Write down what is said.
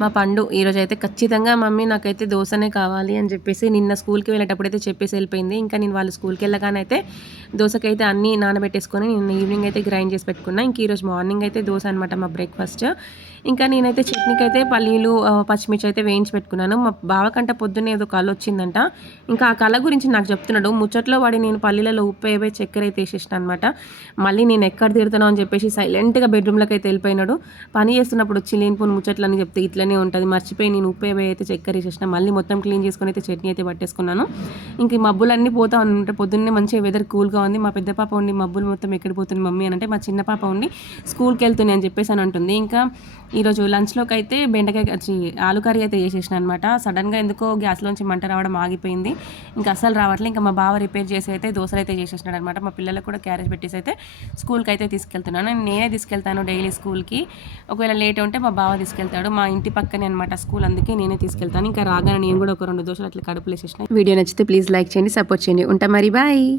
మా పండు ఈరోజైతే ఖచ్చితంగా మమ్మీ నాకైతే దోశనే కావాలి అని చెప్పేసి నిన్న స్కూల్కి వెళ్ళేటప్పుడైతే చెప్పేసి వెళ్ళిపోయింది. ఇంకా నేను వాళ్ళు స్కూల్కి వెళ్ళగానైతే దోశకైతే అన్నీ నానబెట్టేసుకొని నిన్న ఈవినింగ్ అయితే గ్రైండ్ చేసి పెట్టుకున్నా. ఇంక ఈరోజు మార్నింగ్ అయితే దోశ అనమాట మా బ్రేక్ఫాస్ట్. ఇంకా నేనైతే చట్నీకి అయితే పల్లీలు పచ్చిమిర్చి అయితే వేయించి పెట్టుకున్నాను. మా బావకంట పొద్దున్నే ఏదో కళ వచ్చిందంట. ఇంకా ఆ కళ గురించి నాకు చెప్తున్నాడు. ముచ్చట్లో వాడి నేను పల్లీలలో ఉప్పు వేయబోయి చక్కెర అయితే వేసేసిన అనమాట. మళ్ళీ నేను ఎక్కడ తిడుతున్నావు అని చెప్పేసి సైలెంట్గా బెడ్రూమ్లోకి అయితే వెళ్ళిపోయినాడు. పని చేస్తున్నప్పుడు వచ్చి లేనిపోని ముచ్చట్లని చెప్తే ఇట్లనే ఉంటుంది. మర్చిపోయి నేను ఉప్పు వేయబోయి అయితే చక్కెర వేసేసిన. మళ్ళీ మొత్తం క్లీన్ చేసుకొని అయితే చట్నీ అయితే పట్టేసుకున్నాను. ఇంక ఈ మబ్బులన్నీ పోతా ఉంటే పొద్దున్నే మంచిగా వెదర్ కూల్గా ఉంది. మా పెద్ద పాప ఉండి మబ్బులు మొత్తం ఎక్కడ పోతుంది మమ్మీ అని అంటే, మా చిన్న పాప ఉండి స్కూల్కి వెళ్తున్నాయి అని చెప్పేసి అని అంటుంది. ఇంకా ఈరోజు లంచ్లోకి అయితే బెండకాయ ఆలు కర్రీ అయితే చేసేసిన అనమాట. సడన్గా ఎందుకో గ్యాస్లోంచి మంట రావడం ఆగిపోయింది. ఇంకా అస్సలు రావట్లేదు. ఇంకా మా బావ రిపేర్ చేసి అయితే దోశలు అయితే చేసేసినాడు అనమాట. మా పిల్లలకు కూడా క్యారేజ్ పెట్టేసి అయితే స్కూల్కి అయితే తీసుకెళ్తున్నాను. నేనే తీసుకెళ్తాను డైలీ స్కూల్కి. ఒకవేళ లేట్ ఉంటే మా బావ తీసుకెళ్తాడు. మా ఇంటి పక్కనే అనమాట స్కూల్, అందుకే నేనే తీసుకెళ్తాను. ఇంకా రాగానే నేను కూడా ఒక 2 దోశలు అట్లా కడుపులు వేసేసిన. వీడియో నచ్చితే ప్లీజ్ లైక్ చేయండి, సపోర్ట్ చేయండి. ఉంటా మరి, బాయ్.